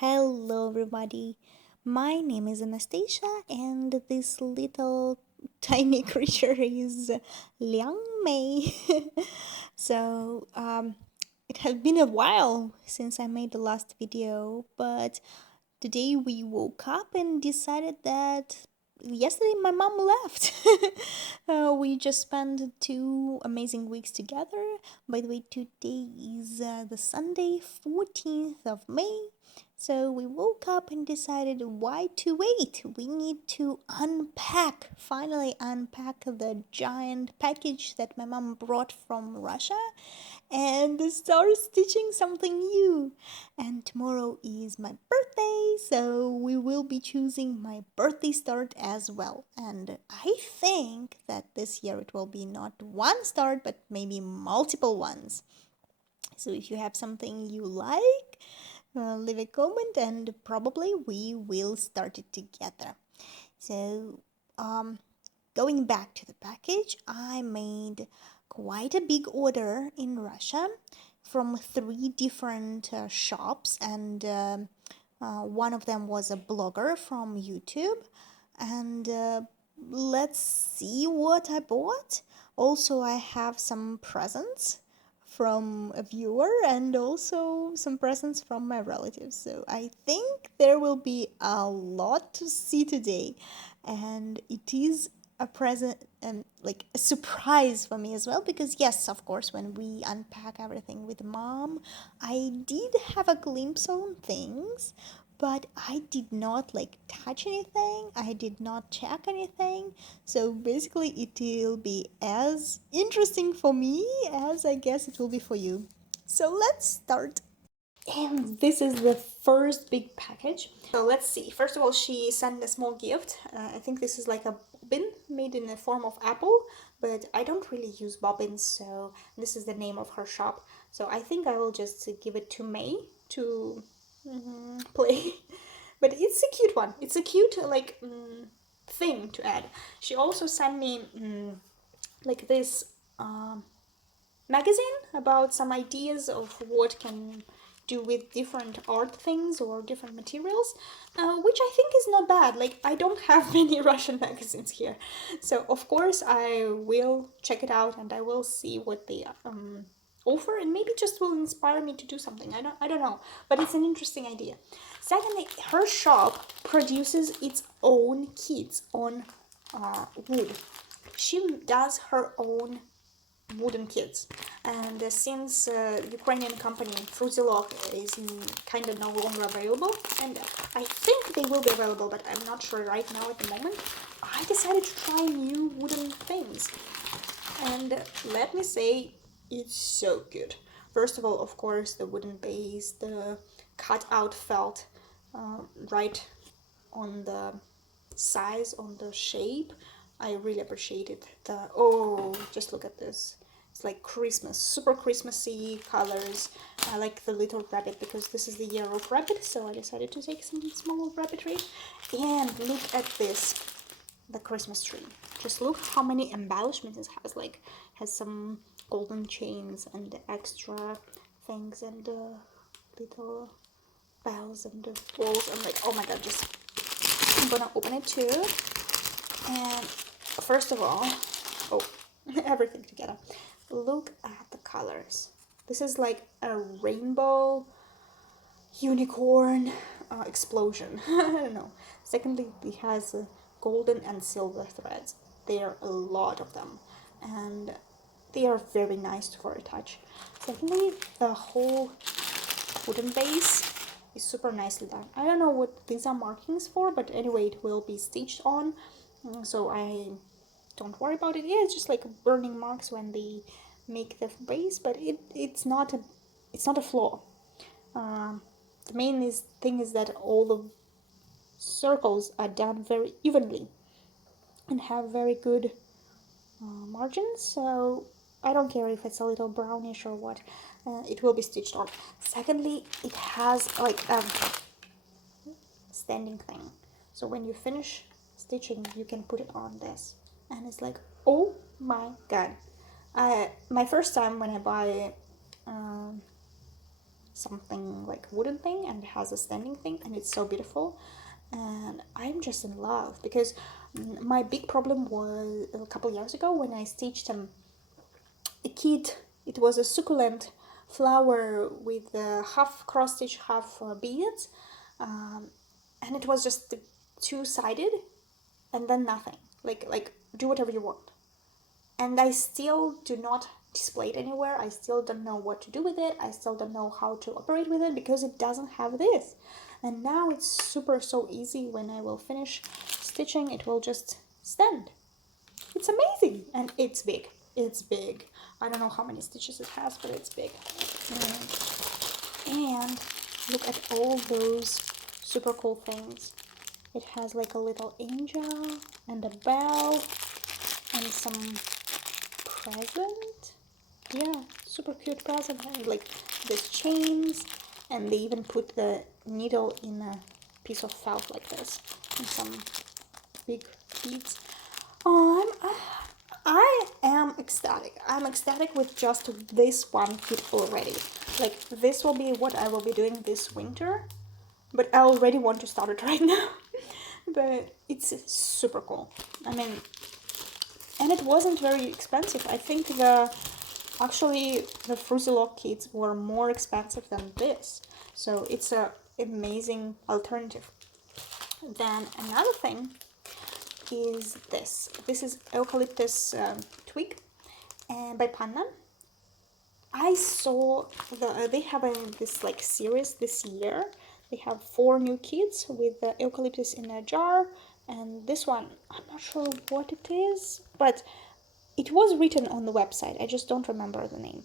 Hello, everybody. My name is Anastasia, and this little tiny creature is Liang Mei. It has been a while since I made the last video, but today we woke up and decided that yesterday my mom left. We just spent 2 amazing weeks together. By the way, today is the Sunday, 14th of May. So we woke up and decided why to wait. We need to finally unpack the giant package that my mom brought from Russia and start stitching something new. And tomorrow is my birthday, so we will be choosing my birthday start as well. And I think that this year it will be not one start, but maybe multiple ones. So if you have something you like, leave a comment and probably we will start it together. So, going back to the package, I made quite a big order in Russia from 3 different shops, and one of them was a blogger from YouTube. And let's see what I bought. Also, I have some presents from a viewer and also some presents from my relatives. So I think there will be a lot to see today, and it is a present like a surprise for me as well, because yes, of course, when we unpack everything with mom, I did have a glimpse on things, but I did not touch anything. I did not check anything. So basically, it will be as interesting for me as I guess it will be for you. So let's start. And this is the first big package. So let's see. First of all, she sent a small gift. I think this is like a bobbin made in the form of apple, but I don't really use bobbins, so this is the name of her shop. So I think I will just give it to May to play. But it's a cute one. It's a cute thing to add. She also sent me this magazine about some ideas of what can do with different art things or different materials, which I think is not bad. Like, I don't have many Russian magazines here, so of course I will check it out and I will see what they offer, and maybe just will inspire me to do something. I don't know, but it's an interesting idea. Secondly, her shop produces its own kits on wood. She does her own wooden kits, and since Ukrainian company Frutilog is kind of no longer available, and I think they will be available, but I'm not sure right now at the moment, I decided to try new wooden things, and let me say, it's so good. First of all, of course, the wooden base, the cut out felt right on the size, on the shape. I really appreciated just look at this. It's like Christmas, super Christmassy colors. I like the little rabbit because this is the year of rabbit, so I decided to take some small rabbitry. And look at this, the Christmas tree. Just look how many embellishments it has. Like, has some golden chains and extra things and little bells and balls. And like, oh my god, just I'm gonna open it too. And first of all, everything together. Look at the colors. This is like a rainbow unicorn explosion. I don't know. Secondly, it has golden and silver threads. There are a lot of them, and they are very nice for a touch. Secondly, the whole wooden base is super nicely done. I don't know what these are markings for, but anyway, it will be stitched on, so I don't worry about it. Yeah, it's just like burning marks when they make the base, but it's not a flaw. The main thing is that all the circles are done very evenly and have very good margins, so I don't care if it's a little brownish or what, it will be stitched on. Secondly, it has like a standing thing, so when you finish stitching you can put it on this, and it's like, oh my god. My first time when I buy something like wooden thing, and it has a standing thing, and it's so beautiful. And I'm just in love because my big problem was a couple years ago when I stitched a kit. It was a succulent flower with half cross stitch, half beads, and it was just two-sided, and then nothing. Like do whatever you want. And I still do not display it anywhere. I still don't know what to do with it. I still don't know how to operate with it because it doesn't have this. And now it's so easy. When I will finish stitching, it will just stand. It's amazing, and it's big. It's big. I don't know how many stitches it has, but it's big. And look at all those super cool things. It has like a little angel and a bell and some present. Yeah, super cute present. And like these chains, and they even put the needle in a piece of felt like this, and some big beads. Oh, I am ecstatic. I'm ecstatic with just this one kit already. Like, this will be what I will be doing this winter, but I already want to start it right now. But it's super cool. I mean, and it wasn't very expensive. I think actually the Fruzy Lock kits were more expensive than this. So it's a amazing alternative. Then another thing is this. This is eucalyptus twig, and by Panna. I saw they have this like series this year. They have 4 new kits with the eucalyptus in a jar, and this one I'm not sure what it is, but it was written on the website. I just don't remember the name.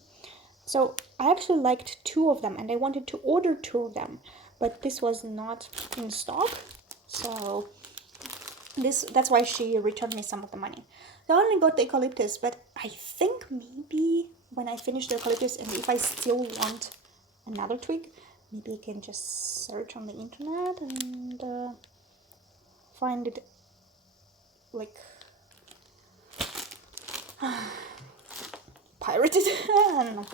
So I actually liked 2 of them, and I wanted to order 2 of them, but this was not in stock. So that's why she returned me some of the money. So I only got the eucalyptus, but I think maybe when I finish the eucalyptus, and if I still want another twig, maybe I can just search on the internet and find it like pirated. I don't know,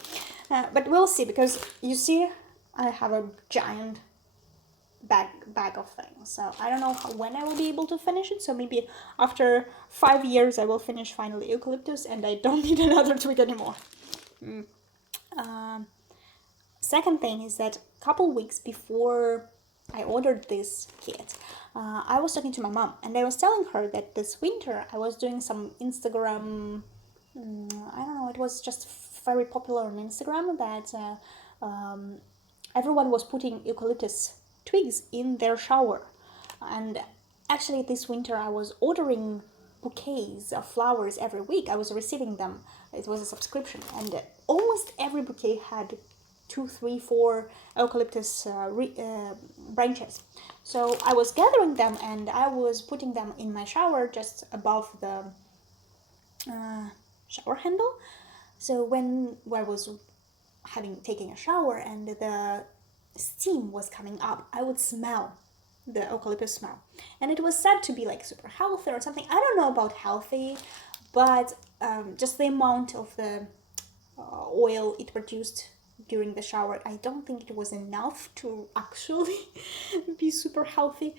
but we'll see, because you see I have a giant bag of things, so I don't know when I will be able to finish it. So maybe after 5 years I will finish finally eucalyptus, and I don't need another twig anymore. Second thing is that a couple weeks before I ordered this kit, I was talking to my mom, and I was telling her that this winter I was doing some Instagram, I don't know, it was just very popular on Instagram that everyone was putting eucalyptus twigs in their shower. And actually this winter I was ordering bouquets of flowers every week. I was receiving them. It was a subscription, and almost every bouquet had 2, 3, 4 eucalyptus branches. So I was gathering them, and I was putting them in my shower just above the shower handle. So when I was taking a shower and the steam was coming up, I would smell the eucalyptus smell, and it was said to be like super healthy or something. I don't know about healthy, but just the amount of the oil it produced during the shower, I don't think it was enough to actually be super healthy.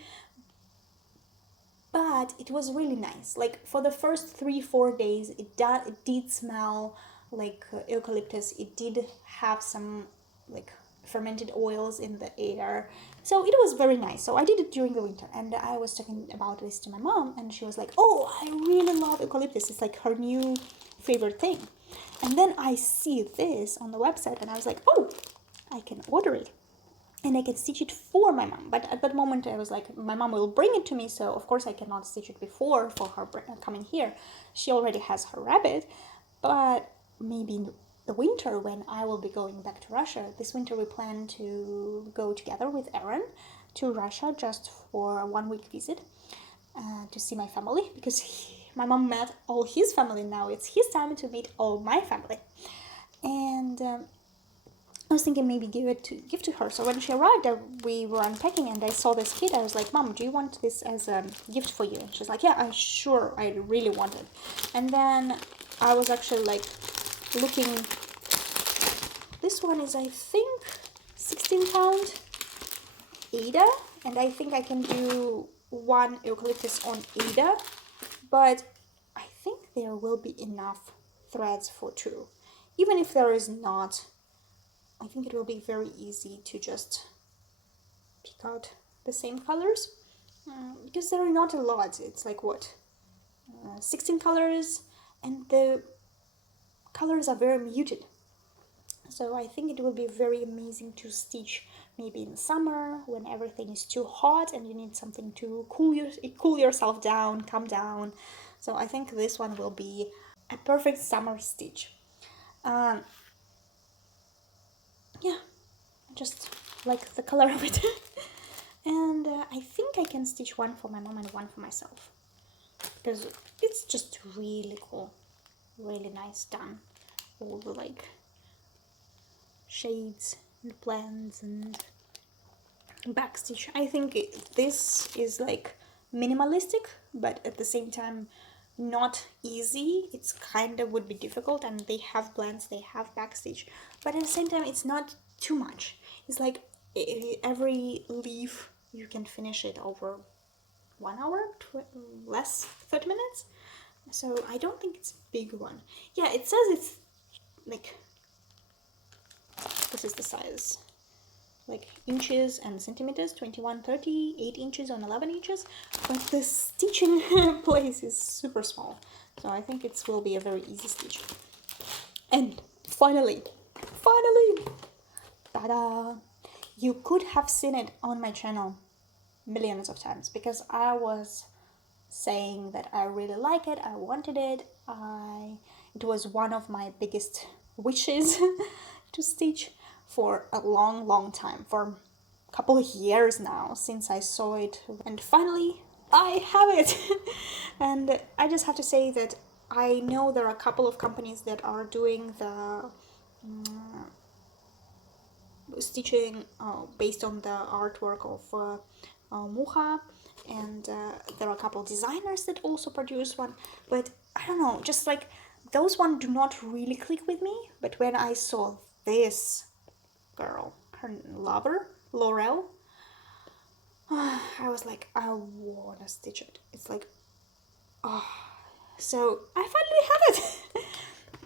But it was really nice. Like for the first 3-4 days, it did smell like eucalyptus. It did have some like fermented oils in the air, so it was very nice. So I did it during the winter, and I was talking about this to my mom, and she was like, oh, I really love eucalyptus. It's like her new favorite thing. And then I see this on the website, and I was like, oh, I can order it, and I can stitch it for my mom. But at that moment I was like, my mom will bring it to me, so of course I cannot stitch it before for her coming here. She already has her rabbit. But maybe in the winter, when I will be going back to Russia, this winter we plan to go together with Aaron to Russia just for a 1-week visit to see my family, because my mom met all his family. Now it's his time to meet all my family. And I was thinking maybe give to her. So when she arrived, we were unpacking, and I saw this kit. I was like, Mom, do you want this as a gift for you? And she's like, yeah, sure, I really want it. And then I was actually like looking. This one is, I think, 16-pound Ada, and I think I can do one eucalyptus on Ada, but I think there will be enough threads for two. Even if there is not, I think it will be very easy to just pick out the same colors, because there are not a lot. It's like what, 16 colors, and the colors are very muted. So I think it will be very amazing to stitch maybe in summer when everything is too hot and you need something to cool yourself down, calm down. So I think this one will be a perfect summer stitch. Yeah, I just like the color of it. And I think I can stitch one for my mom and one for myself, because it's just really cool, really nice done. All the like shades and blends and backstitch. I think this is like minimalistic, but at the same time not easy. It's kind of would be difficult, and they have blends, they have backstitch, but at the same time it's not too much. It's like every leaf you can finish it over 1 hour, less 30 minutes. So I don't think it's a big one. Yeah, it says it's like, this is the size, like inches and centimeters, 21, 30, 8 inches on 11 inches, but the stitching place is super small, so I think it will be a very easy stitch. And finally, ta-da! You could have seen it on my channel millions of times, because I was saying that I really like it, I wanted it, it was one of my biggest wishes to stitch for a long time, for a couple of years now, since I saw it, and finally I have it. And I just have to say that I know there are a couple of companies that are doing the stitching based on the artwork of Mucha, and there are a couple of designers that also produce one, but I don't know, just like those ones do not really click with me. But when I saw this girl, her lover, Laurel, I was like, I wanna stitch it. It's like, oh, so I finally have it.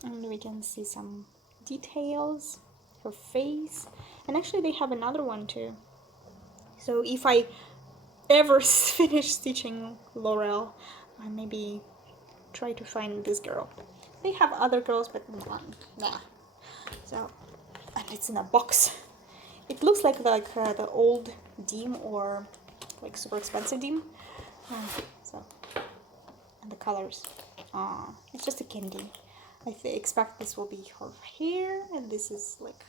And we can see some details, her face, and actually they have another one too. So if I ever finish stitching Laurel, I maybe try to find this girl. They have other girls, but nah. So, and it's in a box. It looks like the old Deem, or like super expensive Deem. So, and the colors. It's just a candy. I expect this will be her hair, and this is like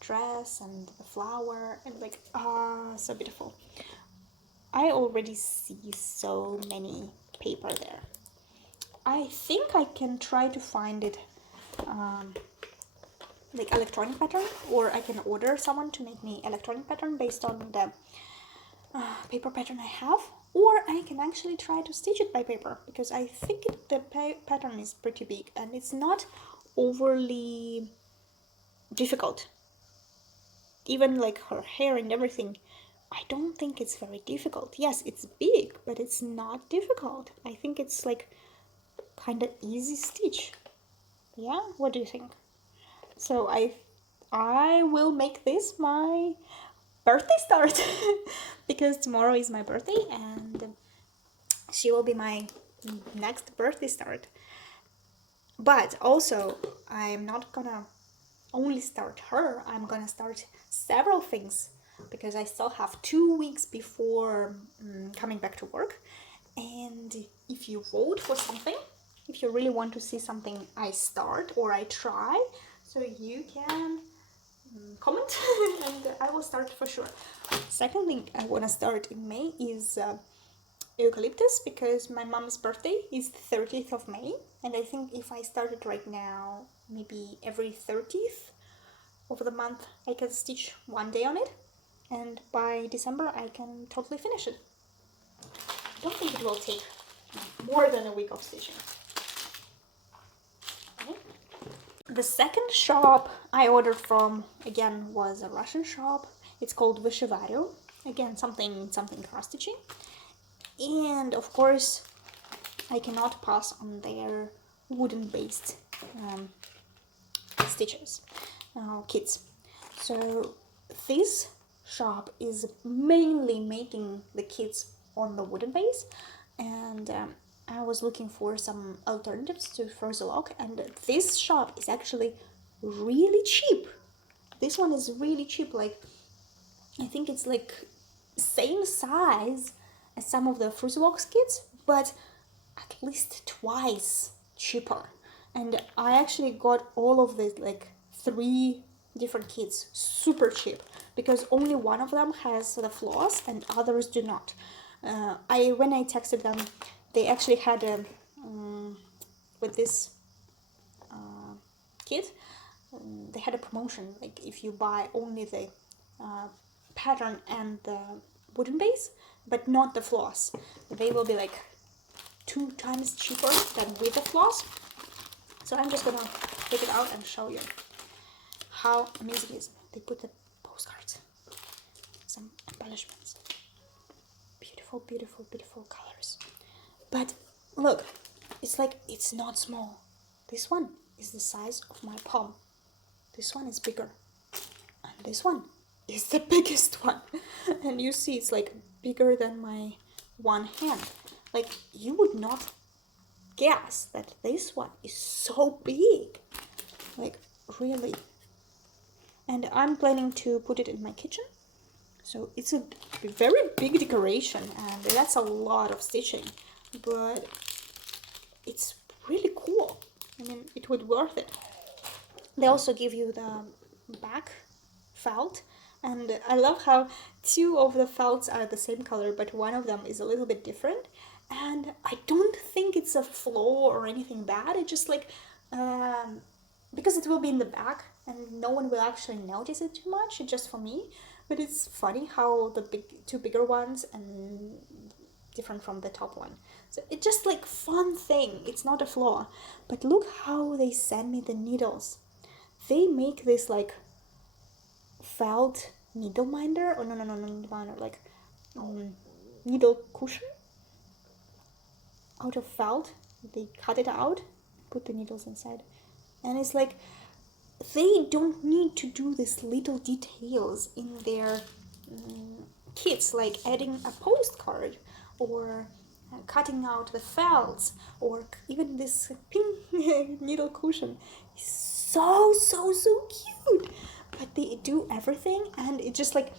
dress and the flower, and like so beautiful. I already see so many paper there. I think I can try to find it like electronic pattern, or I can order someone to make me electronic pattern based on the paper pattern I have, or I can actually try to stitch it by paper, because I think the pattern is pretty big and it's not overly difficult. Even like her hair and everything, I don't think it's very difficult. Yes, it's big, but it's not difficult. I think it's like kind of easy stitch. Yeah, what do you think? So I will make this my birthday start because tomorrow is my birthday, and she will be my next birthday start. But also, I'm not gonna only start her, I'm gonna start several things, because I still have 2 weeks before coming back to work. And if you vote for something, if you really want to see something I start or I try, so you can comment and I will start for sure. Second thing I want to start in May is eucalyptus, because my mom's birthday is 30th of May, and I think if I started right now, maybe every 30th of the month I can stitch 1 day on it, and by December I can totally finish it. I don't think it will take more than a week of stitching. Okay. The second shop I ordered from, again, was a Russian shop, It's called Vyshivaru. Again, something cross stitching. And of course, I cannot pass on their wooden based stitches, kits. So this shop is mainly making the kits on the wooden base, and I was looking for some alternatives to Frozelog, and this shop is actually really cheap. This one is really cheap, like I think it's like same size as some of the Frozelog kits, but at least twice cheaper. And I actually got all of the like 3 different kits super cheap because only one of them has the floss and others do not. When I texted them, they actually had a with this kit, they had a promotion. Like if you buy only the pattern and the wooden base, but not the floss, they will be like 2 times cheaper than with the floss. So I'm just gonna take it out and show you how amazing it is. They put the postcards, some embellishments, beautiful, beautiful, beautiful colors. But look, it's like it's not small. This one is the size of my palm. This one is bigger, and this one is the biggest one. And you see, it's like bigger than my one hand. Like you would not guess that this one is so big, like really. And I'm planning to put it in my kitchen, so it's a very big decoration, and that's a lot of stitching, but it's really cool. I mean, it would worth it. They also give you the back felt, and I love how 2 of the felts are the same color, but one of them is a little bit different. And I don't think it's a flaw or anything bad. It's just like because it will be in the back and no one will actually notice it too much. It's just for me. But it's funny how the 2 bigger ones and different from the top one. So it's just like fun thing. It's not a flaw. But look how they send me the needles. They make this like felt needle minder, or no, needle minder, like needle cushion out of felt. They cut it out, put the needles inside, and it's like they don't need to do these little details in their kits, like adding a postcard or cutting out the felts, or even this pink needle cushion is so cute. But they do everything, and it just like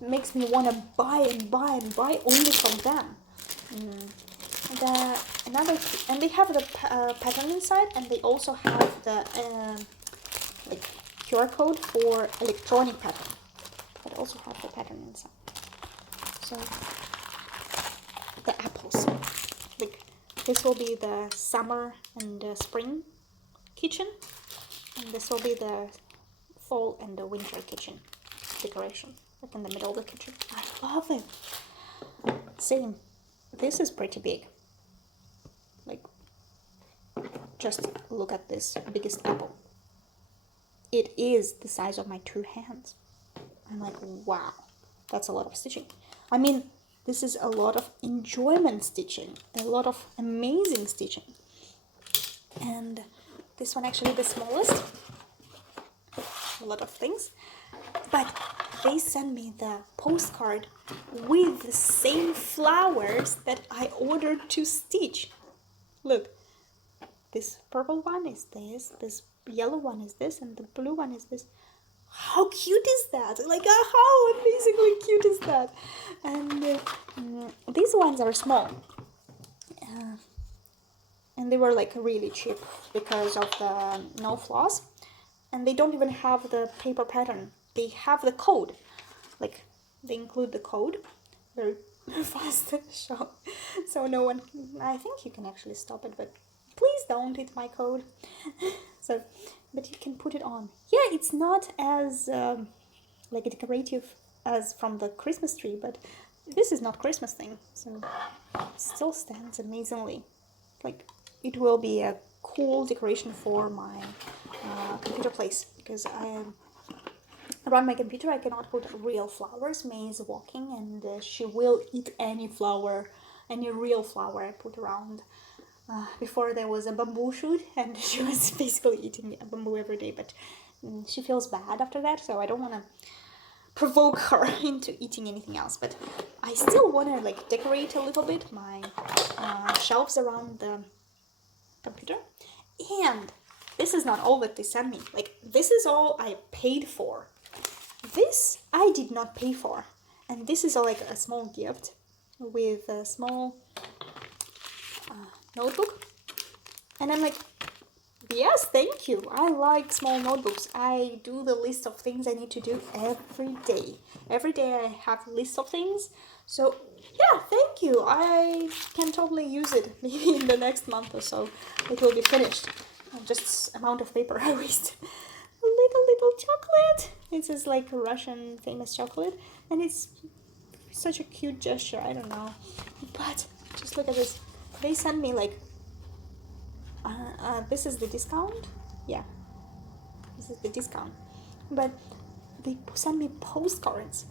makes me want to buy only from them. And they have the pattern inside, and they also have the like QR code for electronic pattern, but also have the pattern inside. So the apples, like this will be the summer and spring kitchen, and this will be the fall and the winter kitchen decoration, like in the middle of the kitchen. I love it. Same, this is pretty big. Like, just look at this biggest apple. It is the size of my 2 hands. I'm like, wow, that's a lot of stitching. I mean, this is a lot of enjoyment stitching, a lot of amazing stitching. And this one actually the smallest, a lot of things. But they send me the postcard with the same flowers that I ordered to stitch. Look, this purple one is this yellow one is this, and the blue one is this. How cute is that? Like, how amazingly cute is that? And these ones are small. And they were like really cheap because of the no floss. And they don't even have the paper pattern. They have the code. Like, they include the code. Very fast show. So no one, I think you can actually stop it, but please don't hit my code. So, but you can put it on. Yeah, it's not as like decorative as from the Christmas tree, but this is not Christmas thing, so it still stands amazingly. Like, it will be a cool decoration for my computer place, because around my computer I cannot put real flowers. May is walking and she will eat any flower, any real flower I put around. Before there was a bamboo shoot and she was basically eating a bamboo every day, but she feels bad after that, so I don't want to provoke her into eating anything else. But I still want to like decorate a little bit my shelves around the computer. And this is not all that they sent me. Like, this is all I paid for. This I did not pay for. And this is all like a small gift with a small notebook. And I'm like, yes, thank you. I like small notebooks. I do the list of things I need to do every day. Every day I have a list of things. So yeah, thank you. I can totally use it. Maybe in the next month or so it will be finished. Just amount of paper I waste. A little chocolate. This is like a Russian famous chocolate, and it's such a cute gesture. I don't know, but just look at this. They sent me like this is the discount. Yeah, this is the discount. But they send me postcards.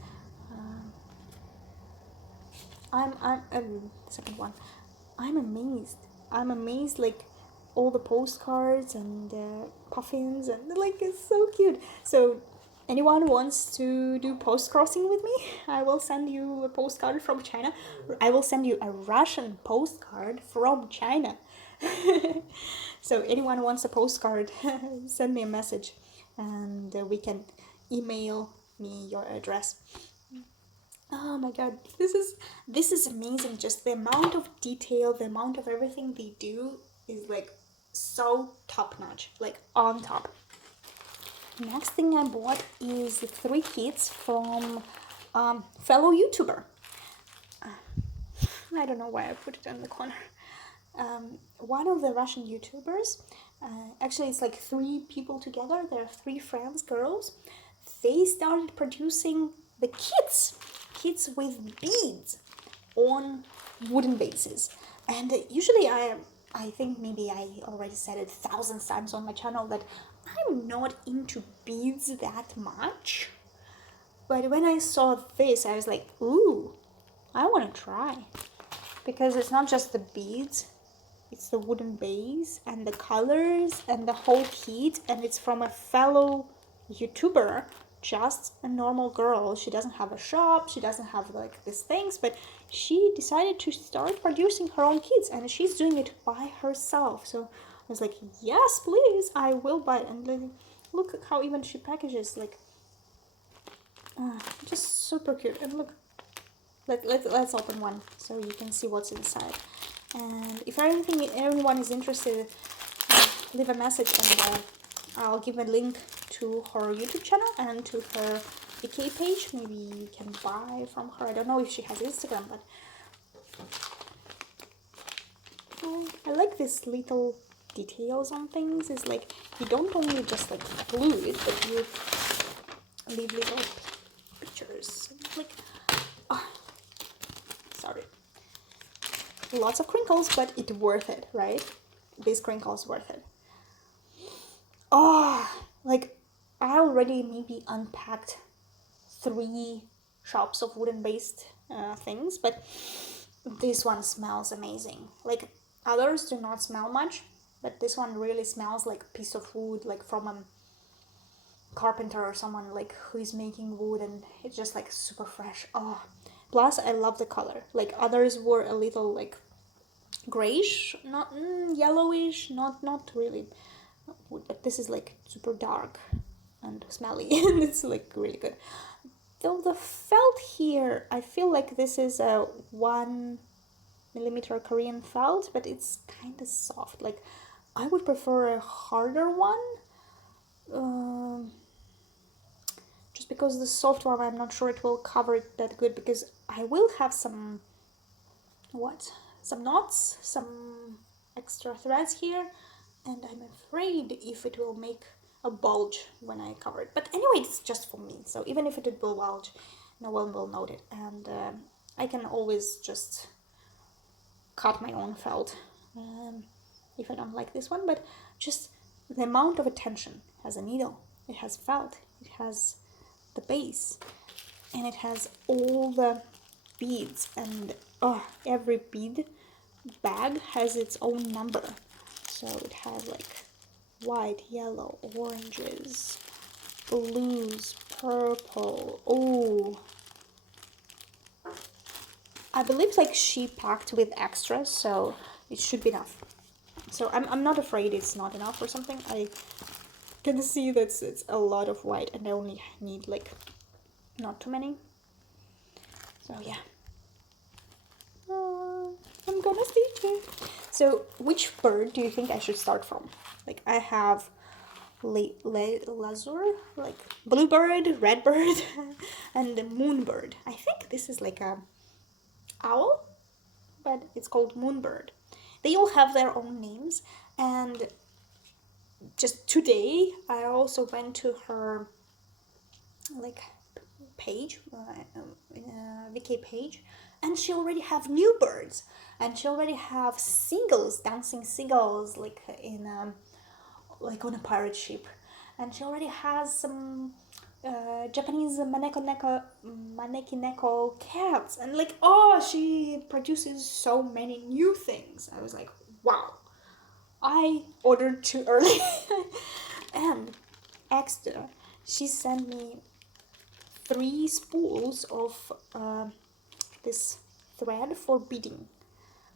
I'm second one. I'm amazed. I'm amazed. Like all the postcards and puffins and like it's so cute. So anyone wants to do post crossing with me, I will send you a postcard from China. I will send you a Russian postcard from China. So anyone wants a postcard, send me a message and we can email me your address. Oh my god, this is amazing. Just the amount of detail, the amount of everything they do is like so top notch, like on top. Next thing I bought is 3 kits from fellow YouTuber. I don't know why I put it in the corner. One of the Russian YouTubers, actually it's like 3 people together, they're 3 friends, girls. They started producing the kits with beads on wooden bases. And usually I think maybe I already said it 1,000 times on my channel that I'm not into beads that much. But when I saw this, I was like, ooh, I want to try. Because it's not just the beads, it's the wooden base and the colors and the whole kit, and it's from a fellow YouTuber, just a normal girl. She doesn't have a shop, she doesn't have like these things, but she decided to start producing her own kits and she's doing it by herself. So I was like, yes, please, I will buy it. And look at how even she packages, like just super cute. And look, let's open one so you can see what's inside. And if anyone is interested, leave a message and I'll give a link to her YouTube channel and to her VK page. Maybe you can buy from her. I don't know if she has Instagram, but I like these little details on things. It's like you don't only just like glue it, but you leave little pictures. Like, sorry. Lots of crinkles, but it's worth it, right? These crinkles worth it. Like I already maybe unpacked 3 shops of wooden based things, but this one smells amazing. Like others do not smell much, but this one really smells like a piece of wood, like from a carpenter or someone like who is making wood, and it's just like super fresh. Plus I love the color. Like others were a little like grayish, not yellowish, not really. But this is like super dark and smelly and it's like really good. Though the felt here, I feel like this is a 1mm Korean felt, but it's kind of soft. Like I would prefer a harder one, just because the soft one I'm not sure it will cover it that good, because I will have some knots, some extra threads here, and I'm afraid if it will make a bulge when I cover it. But anyway, it's just for me, so even if it will bulge, no one will note it, and I can always just cut my own felt if I don't like this one. But just the amount of attention. It has a needle, it has felt, it has the base, and it has all the beads, and every bead bag has its own number. So it has like white, yellow, oranges, blues, purple. Oh, I believe like she packed with extras, so it should be enough. So I'm not afraid it's not enough or something. I can see that it's a lot of white and I only need like not too many. So yeah. I'm gonna stitch it. So which bird do you think I should start from? Like I have lazur, like bluebird, redbird, and the moonbird. I think this is like a owl, but it's called moonbird. They all have their own names, and just today I also went to her like page, VK page, and she already have new birds, and she already have seagulls, dancing seagulls, like in like on a pirate ship, and she already has some Japanese maneki neko cats, and like she produces so many new things. I was like, wow, I ordered too early. And extra, she sent me 3 spools of this thread for beading.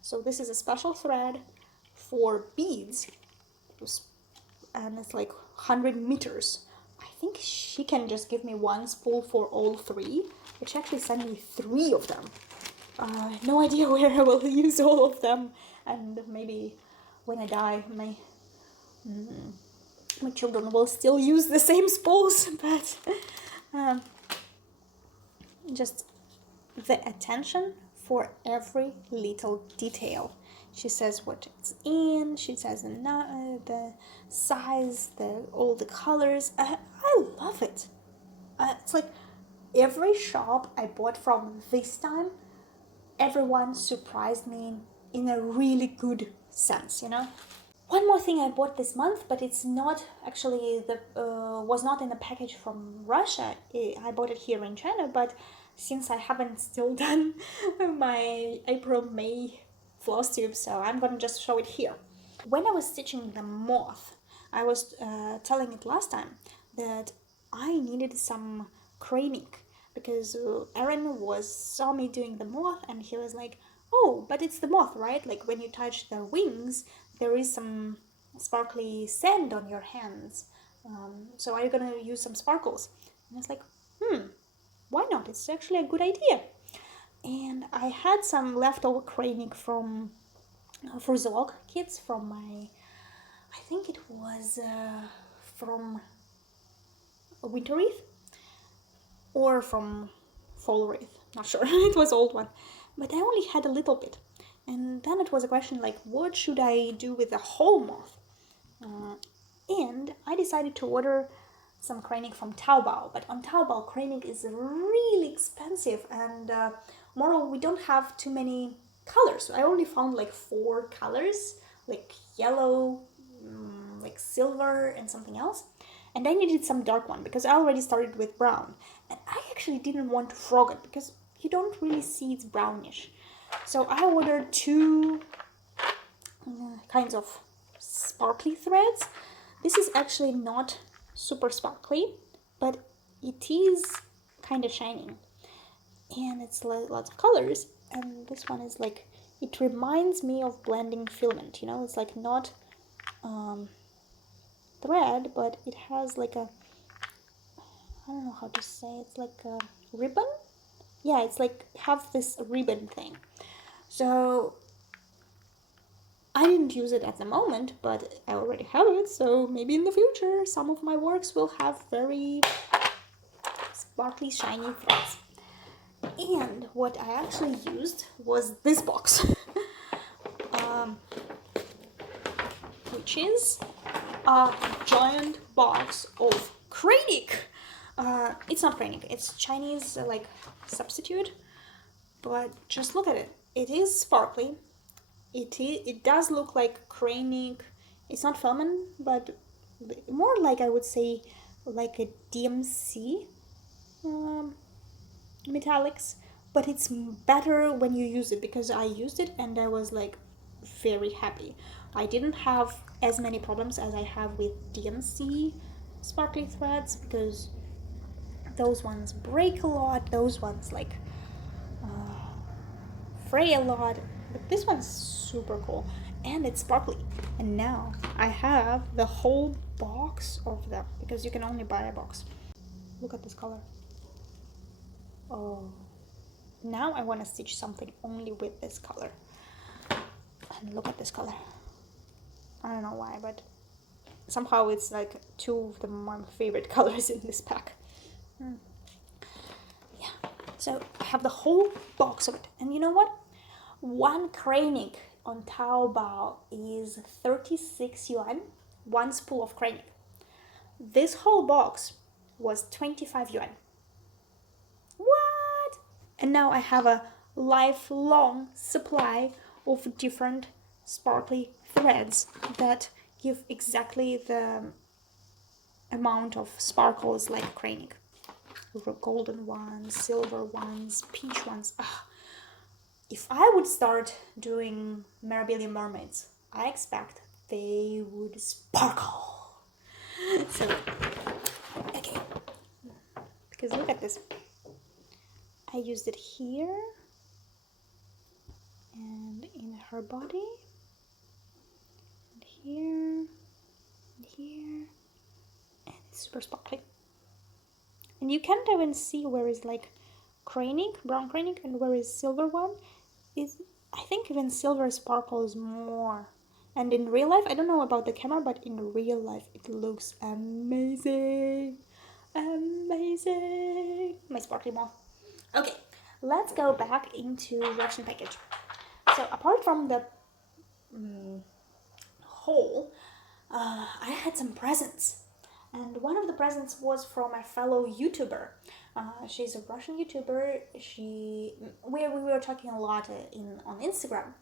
So this is a special thread for beads, and it's like 100 meters. I think she can just give me 1 spool for all 3, but she actually sent me 3 of them. No idea where I will use all of them, and maybe when I die, my children will still use the same spools, but just the attention for every little detail. She says what it's in. She says the size, all the colors. I love it. It's like every shop I bought from this time, everyone surprised me in a really good sense, you know. One more thing I bought this month, but it's not actually was not in a package from Russia. I bought it here in China, but since I haven't still done my April-May floss tube, so I'm gonna just show it here. When I was stitching the moth, I was telling it last time that I needed some craning because Aaron saw me doing the moth and he was like, "Oh, but it's the moth, right? Like when you touch the wings, there is some sparkly sand on your hands. So are you gonna use some sparkles?" And I was like, why not? It's actually a good idea. And I had some leftover craning from Fruzolog kits from I think it was from Winter Wreath or from Fall Wreath. Not sure. It was old one, but I only had a little bit. And then it was a question like, what should I do with the whole moth? And I decided to order some craning from Taobao, but on Taobao craning is really expensive, and moreover we don't have too many colors. I only found like 4 colors, like yellow, like silver, and something else. And I needed some dark one because I already started with brown, and I actually didn't want to frog it because you don't really see it's brownish. So I ordered 2 kinds of sparkly threads. This is actually not super sparkly, but it is kind of shining, and it's lots of colors. And this one is like, it reminds me of blending filament, you know. It's like not thread, but it has like a, I don't know how to say, it's like a ribbon. Yeah, it's like have this ribbon thing. So I didn't use it at the moment, but I already have it, so maybe in the future some of my works will have very sparkly, shiny threads. And what I actually used was this box, which is a giant box of Kreinik. It's not Kreinik, it's Chinese like substitute, but just look at it. It is sparkly. It does look like Kreinik. It's not filament, but more like, I would say, like a DMC. um, metallics, but it's better when you use it, because I used it and I was like very happy. I didn't have as many problems as I have with DMC sparkly threads, because those ones break a lot, those ones like fray a lot, but this one's super cool and it's sparkly. And now I have the whole box of them, because you can only buy a box. Look at this color. Oh, now I want to stitch something only with this color. And look at this color. I don't know why, but somehow it's like two of my favorite colors in this pack. Yeah, so I have the whole box of it. And you know what? One Kreinik on Taobao is 36 yuan, one spool of Kreinik. This whole box was 25 yuan. What? And now I have a lifelong supply of different sparkly threads that give exactly the amount of sparkles like Kreinik. Golden ones, silver ones, peach ones. If I would start doing Mirabilia mermaids, I expect they would sparkle. So, okay. Because look at this. I used it here and in her body, and here, and here, and it's super sparkly. And you can't even see where is like Kreinik, brown Kreinik, and where is silver one. I think even silver sparkles more. And in real life, I don't know about the camera, but in real life it looks amazing. Amazing. My sparkly moth. Okay, let's go back into Russian package. So apart from the haul, I had some presents. And one of the presents was from a fellow YouTuber. She's a Russian YouTuber. We were talking a lot on Instagram,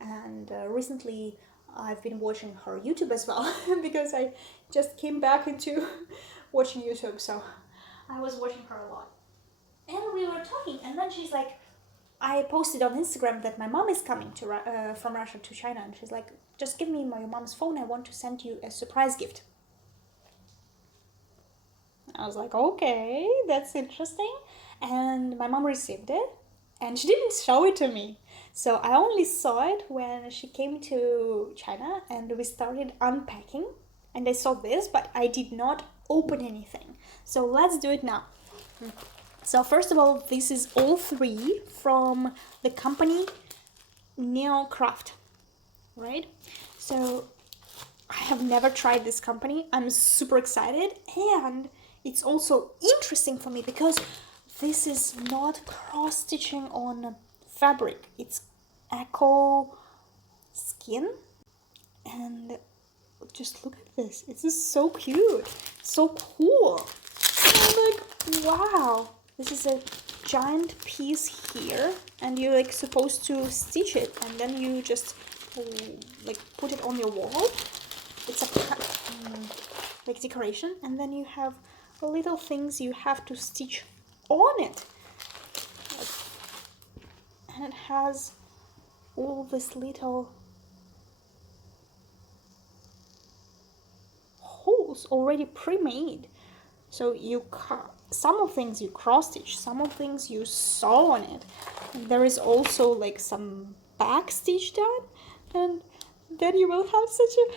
and recently I've been watching her YouTube as well because I just came back into watching YouTube, so I was watching her a lot. And we were talking, and then she's like, I posted on Instagram that my mom is coming to from Russia to China, and she's like, just give me my mom's phone. I want to send you a surprise gift. I was like, okay, that's interesting. And my mom received it, and she didn't show it to me. So I only saw it when she came to China and we started unpacking. And I saw this, but I did not open anything. So let's do it now. So first of all, this is all three from the company Neocraft, right? So I have never tried this company. I'm super excited, and it's also interesting for me because this is not cross-stitching on fabric. It's eco skin, and just look at this. It's just so cute, so cool. I'm like, wow, this is a giant piece here, and you're like supposed to stitch it, and then you just like put it on your wall. It's a like decoration, and then you have little things you have to stitch on it, and it has all this little holes already pre-made. So you some of things you cross stitch, some of things you sew on it, and there is also like some back stitch done, and then you will have such a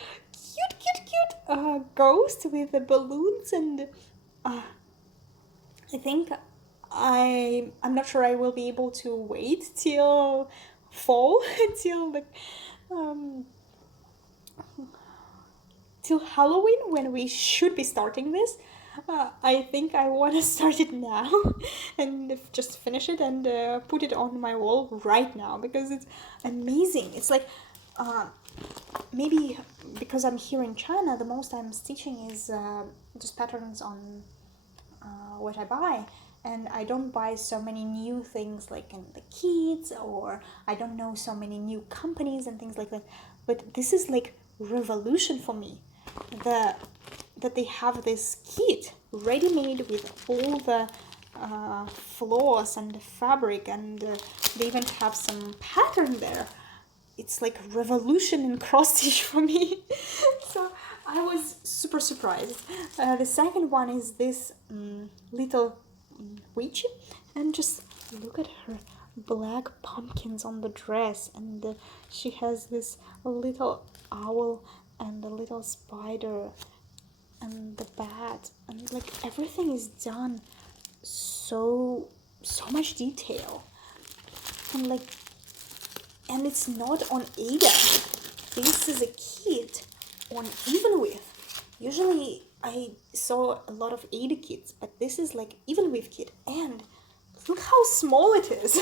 cute ghost with the balloons. And I think I'm not sure I will be able to wait till fall till the till Halloween when we should be starting this. I think I want to start it now and just finish it and put it on my wall right now because it's amazing. It's like maybe because I'm here in China, the most I'm stitching is just patterns on what I buy, and I don't buy so many new things like in the kits, or I don't know so many new companies and things like that. But this is like revolution for me, that they have this kit ready-made with all the floss and fabric, and they even have some pattern there. It's like revolution in cross stitch for me. So I was super surprised. The second one is this little witch, and just look at her black pumpkins on the dress, and she has this little owl and a little spider and the bat, and like everything is done so much detail, and like, and it's not on Ada. This is a kit on even width. Usually I saw a lot of Ada kits, but this is like even width kit, and look how small it is.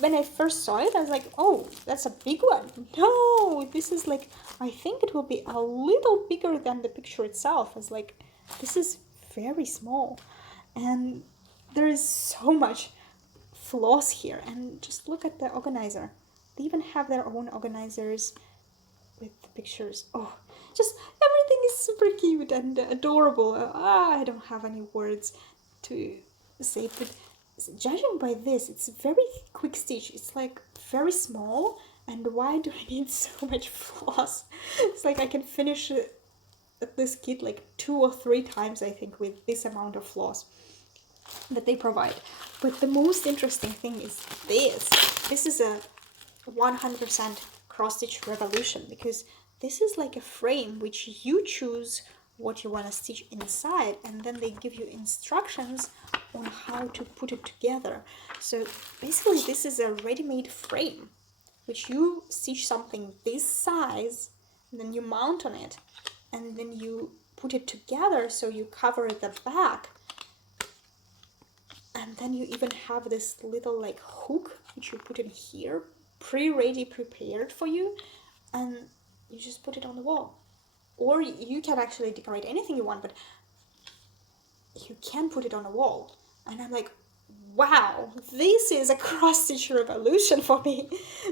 When I first saw it, I was like, oh, that's a big one. No, this is like, I think it will be a little bigger than the picture itself. It's like, this is very small, and there is so much floss here. And just look at the organizer. They even have their own organizers with the pictures. Oh, just everything is super cute and adorable. I don't have any words to say, but judging by this, it's very quick stitch. It's like very small, and why do I need so much floss? It's like I can finish this kit like 2 or 3 times, I think, with this amount of floss that they provide. But the most interesting thing is this. This is a 100% cross stitch revolution, because this is like a frame which you choose what you want to stitch inside, and then they give you instructions on how to put it together. So basically this is a ready-made frame which you stitch something this size, and then you mount on it, and then you put it together, so you cover the back, and then you even have this little like hook which you put in here, pre-ready, prepared for you, and you just put it on the wall. Or you can actually decorate anything you want, but you can put it on a wall. And I'm like, wow, this is a cross stitch revolution for me,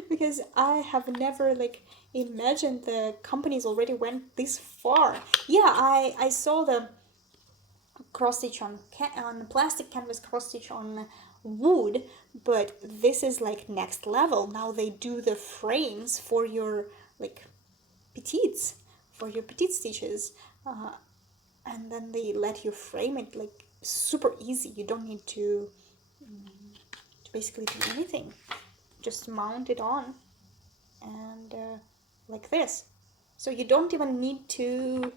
because I have never like imagined the companies already went this far. Yeah, I saw the cross stitch on plastic canvas, cross stitch on wood, but this is like next level. Now they do the frames for your like petites, for your petite stitches, and then they let you frame it like super easy. You don't need to basically do anything, just mount it on, and like this. So you don't even need to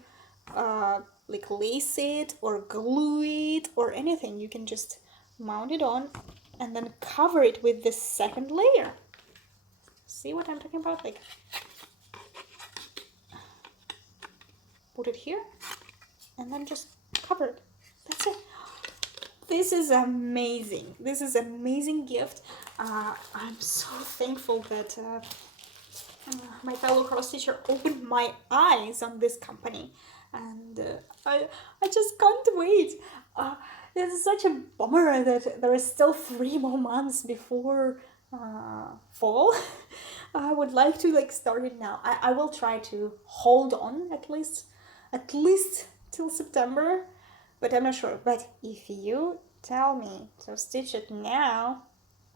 like lace it or glue it or anything. You can just mount it on and then cover it with the second layer. See what I'm talking about? Like, put it here and then just cover it. That's it. This is amazing. This is an amazing gift. I'm so thankful that my fellow cross stitcher opened my eyes on this company, and I just can't wait. It's such a bummer that there is still 3 more months before fall. I would like to like start it now. I will try to hold on at least till September, but I'm not sure. But if you tell me to stitch it now,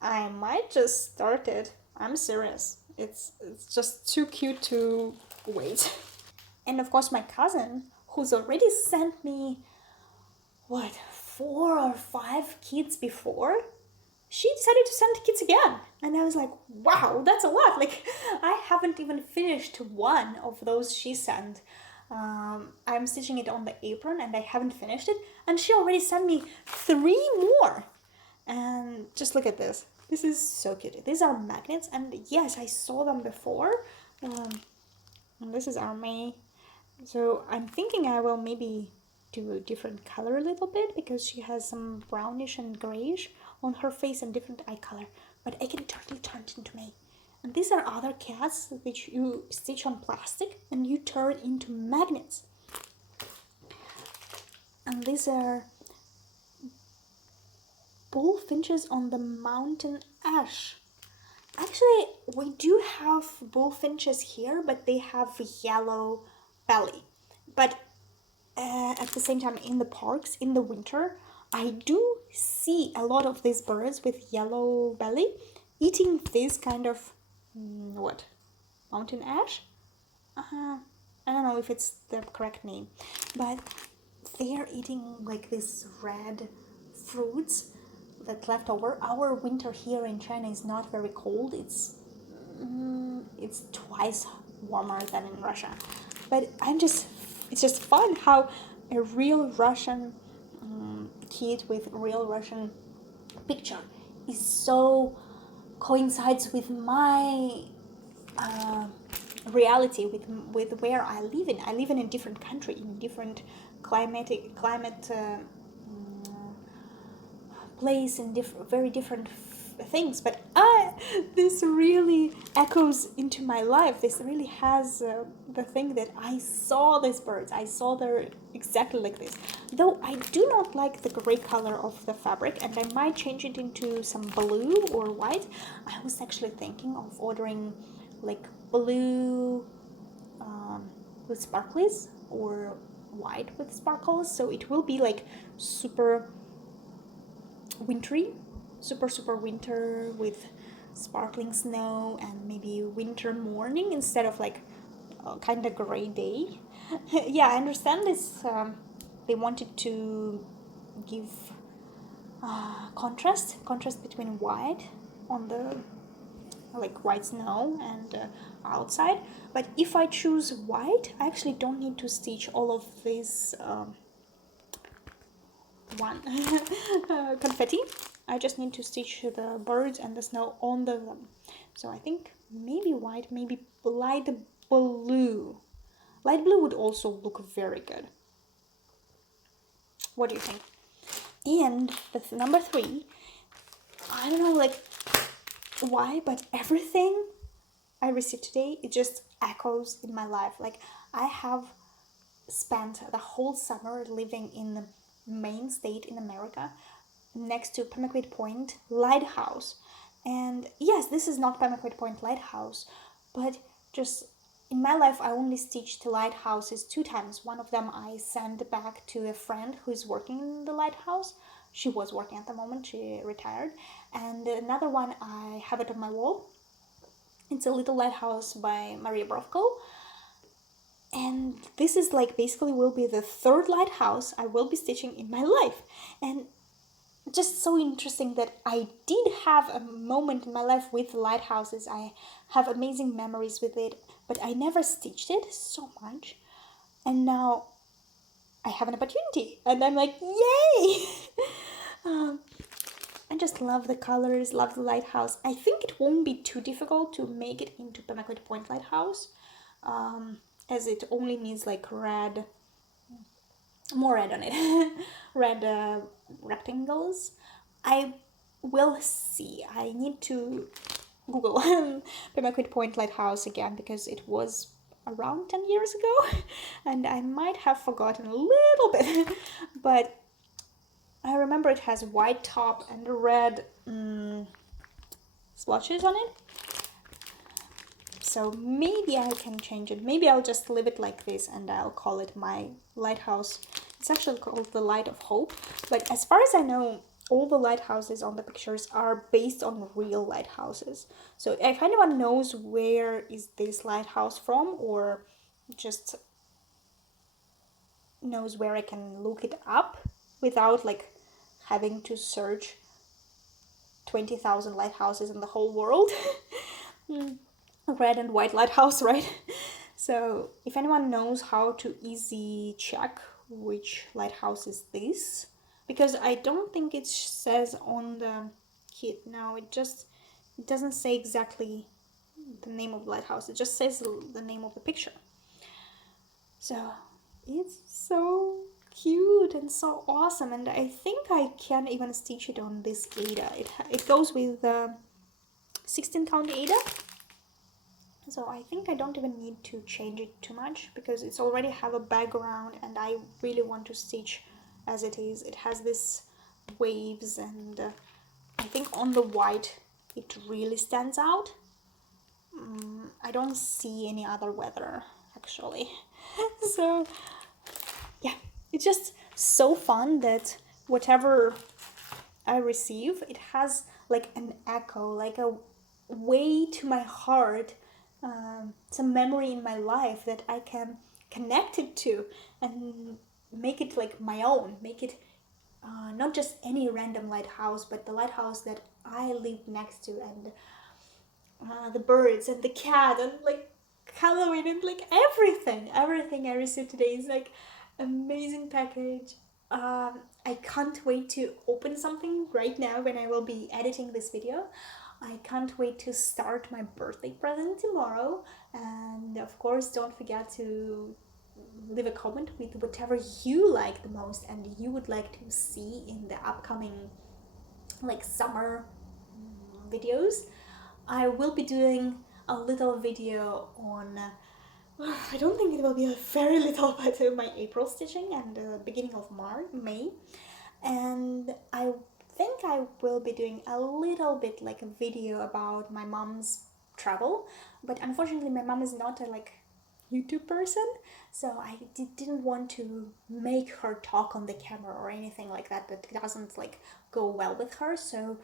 I might just start it. I'm serious. It's just too cute to wait. And of course my cousin, who's already sent me what, 4 or 5 kits before, she decided to send kits again. And I was like, wow, that's a lot. Like, I haven't even finished one of those she sent. I'm stitching it on the apron and I haven't finished it, and she already sent me 3 more. And just look at this. This is so cute. These are magnets, and yes, I saw them before. And this is our May. So I'm thinking I will maybe do a different color a little bit, because she has some brownish and grayish on her face and different eye color. But I can totally turn it into May. And these are other cats which you stitch on plastic and you turn into magnets. And these are bullfinches on the mountain ash. Actually, we do have bullfinches here, but they have yellow belly. But at the same time, in the parks in the winter, I do see a lot of these birds with yellow belly eating this kind of what, mountain ash. I don't know if it's the correct name, but they are eating like these red fruits that left over. Our winter here in China is not very cold. It's twice warmer than in Russia. But it's just fun how a real Russian kid with real Russian picture is so coincides with my reality, with where I live in. I live in a different country, in different climate place, and very different things. But this really echoes into my life. This really has the thing that I saw these birds. I saw they're exactly like this. Though I do not like the gray color of the fabric, and I might change it into some blue or white. I was actually thinking of ordering like blue with sparkles, or white with sparkles, so it will be like super wintry, super winter with sparkling snow, and maybe winter morning instead of like kind of gray day. Yeah, I understand this. They wanted to give contrast between white on the like white snow and outside. But if I choose white, I actually don't need to stitch all of this one confetti. I just need to stitch the birds and the snow on the so I think maybe white, maybe light blue. Light blue would also look very good. What do you think? And the number 3, I don't know like why, but everything I received today, it just echoes in my life. Like I have spent the whole summer living in the main state in America, next to Pemaquid Point Lighthouse. And yes, this is not Pemaquid Point Lighthouse, but just in my life, I only stitched lighthouses 2 times. One of them I sent back to a friend who's working in the lighthouse. She was working at the moment, she retired. And another one, I have it on my wall. It's a little lighthouse by Maria Brovko. And this is like basically will be the 3rd lighthouse I will be stitching in my life. And just so interesting that I did have a moment in my life with lighthouses. I have amazing memories with it, but I never stitched it so much. And now I have an opportunity, and I'm like, yay! I just love the colors, love the lighthouse. I think it won't be too difficult to make it into Pemaquid Point Lighthouse, as it only needs like red, more red on it, red rectangles. I will see. I need to Google Pemaquid Point Lighthouse again, because it was around 10 years ago and I might have forgotten a little bit. But I remember it has white top and red splotches on it. So maybe I can change it. Maybe I'll just leave it like this and I'll call it my lighthouse. It's actually called the Light of Hope. But as far as I know, all the lighthouses on the pictures are based on real lighthouses. So if anyone knows where is this lighthouse from, or just knows where I can look it up without like having to search 20,000 lighthouses in the whole world. Red and white lighthouse, right? So if anyone knows how to easy check which lighthouse is this, because I don't think it says on the kit. Now it doesn't say exactly the name of the lighthouse. It just says the name of the picture. So it's so cute and so awesome, and I think I can even stitch it on this Ada. It goes with 16 count Ada. So I think I don't even need to change it too much, because it's already have a background and I really want to stitch as it is. It has this waves, and I think on the white it really stands out. I don't see any other weather actually. So yeah, it's just so fun that whatever I receive, it has like an echo, like a way to my heart, some memory in my life that I can connect it to and make it like my own, make it not just any random lighthouse, but the lighthouse that I live next to, and the birds and the cat and like Halloween and like everything I received today is like amazing package. I can't wait to open something right now when I will be editing this video. I can't wait to start my birthday present tomorrow, and of course don't forget to leave a comment with whatever you like the most and you would like to see in the upcoming like summer videos. I will be doing a little video on I don't think it will be a very little, but my April stitching and the beginning of May. And I think I will be doing a little bit like a video about my mom's travel, but unfortunately my mom is not a like YouTube person, so I didn't want to make her talk on the camera or anything like that. That doesn't like go well with her, so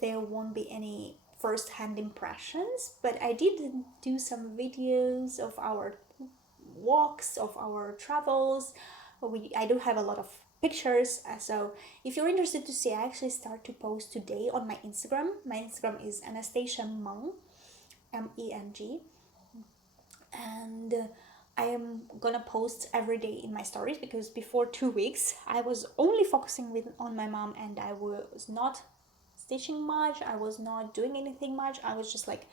there won't be any first-hand impressions. But I did do some videos of our walks, of our travels. I do have a lot of pictures, so if you're interested to see, I actually start to post today on my Instagram. My Instagram is Anastasia Meng, Meng, and I am gonna post every day in my stories, because before 2 weeks I was only focusing on my mom, and I was not stitching much, I was not doing anything much, I was just like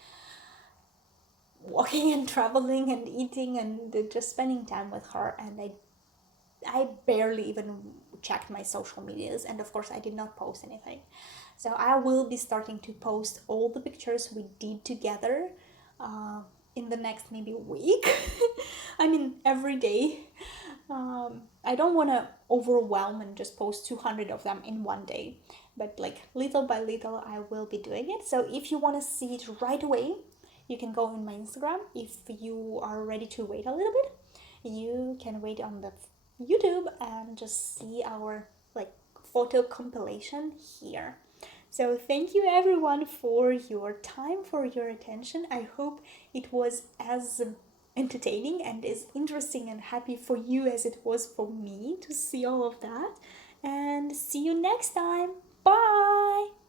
walking and traveling and eating and just spending time with her, and I barely even checked my social medias, and of course I did not post anything. So I will be starting to post all the pictures we did together in the next maybe week. I mean, every day. I don't want to overwhelm and just post 200 of them in one day, but like little by little I will be doing it. So if you want to see it right away, you can go on my Instagram. If you are ready to wait a little bit, you can wait on the YouTube and just see our like photo compilation here. So thank you everyone for your time, for your attention. I hope it was as entertaining and as interesting and happy for you as it was for me to see all of that. And see you next time. Bye!